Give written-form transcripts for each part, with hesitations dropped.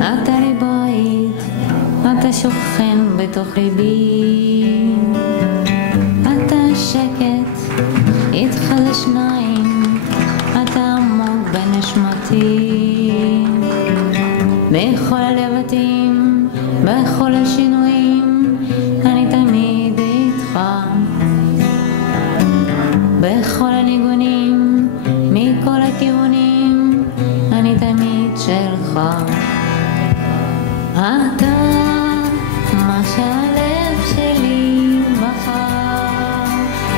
אתה לי בית, אתה שוכן בתוך ליבי, אתה שקט, איתך זה שניים, אתה עמוק בנשמתי, בכל הלבטים, בכל השינויים, אני תמיד איתך, בכל הניגונים, מכל הכיוונים, אני תמיד שלך. אתה מה שהלב שלי בחר,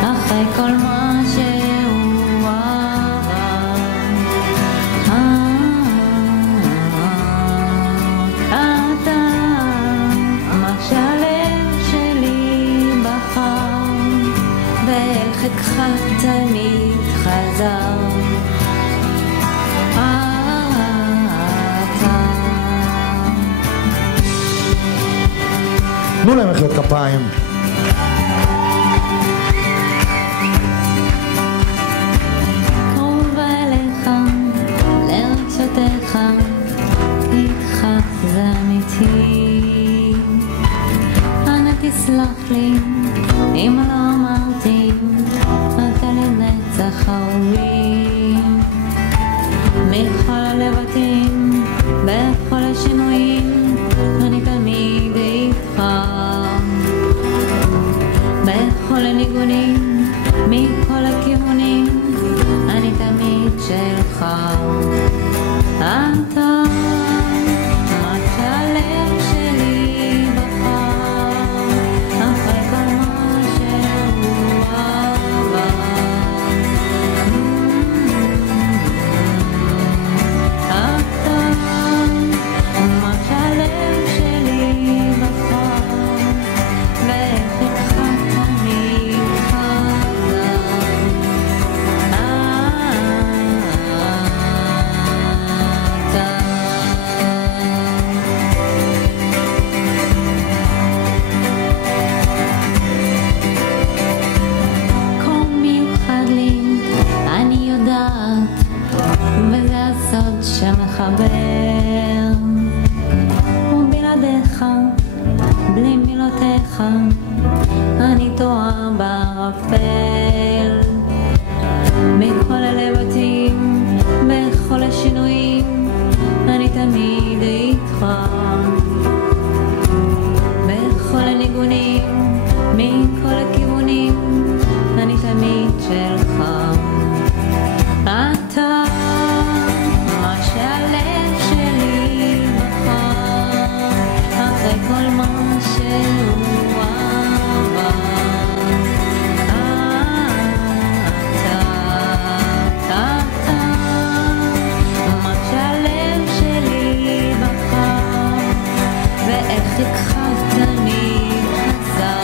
אחרי כל מה שהוא עבר. אתה מה שהלב שלי בחר, ואל חיקך תמיד חזר. תנו להם מחיאות כפיים. קרוב אליך, לרגשותיך, איתך זה אמיתי. אנא תסלח לי אם לא אמרתי, אתה לנצח אהובי. מכל הלבטים, בכל השינויים, אני תמיד איתך, בכל הניגונים, מכל הכיוונים, אני תמיד שלך. אתה מה שהלב שלי בחר, אחרי כל מה שהוא עבר. אתה מה שהלב שלי בחר, ואיתך תמיד חזר. כה מיוחד לי, אני יודעת, וזה הסוד שמחבר, ובלעדיך, בלי מילותיך, אני טועה בערפל. מכל הלבטים, בכל השינויים, אני תמיד איתך, בכל הניגונים, מכל הכיוונים, אני תמיד שלך. אתה מה שהלב שלי בחר, אחרי כל מה שהוא עבר. אתה מה שהלב שלי בחר, ואיך תיקח תמיד חזר.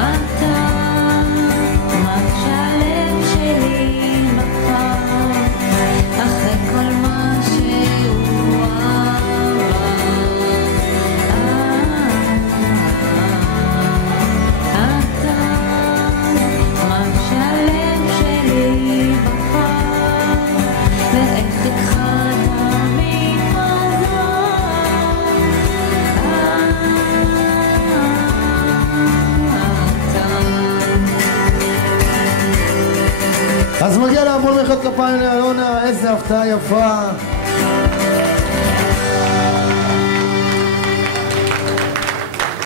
אתה מה שהלב שלי בחר, אחרי כל מה שהוא עבר. אתה מה שהלב שלי בחר, ואיך תיקח תמיד חזר. אז מגיע לה המון מחיאות כפיים לאלונה, איזה הפתעה יפה.